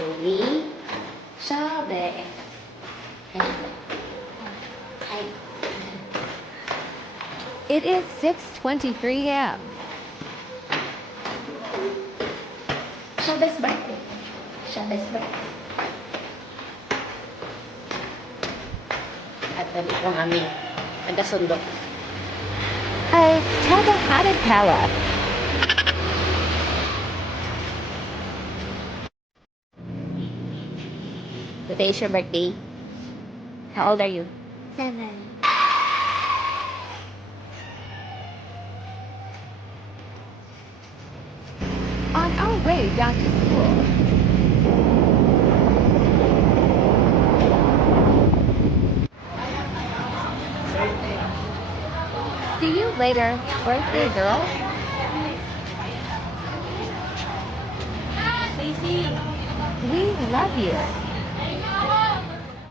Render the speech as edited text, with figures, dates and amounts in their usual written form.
Julie, sabi. It is 6:23 a.m. Shabe's birthday. Shabe's birthday. At dali kong aming nagasundo. Ay, taga-hatid pala. Today is your birthday. How old are you? 7. On our way back to school. See you later, birthday girl. We love you.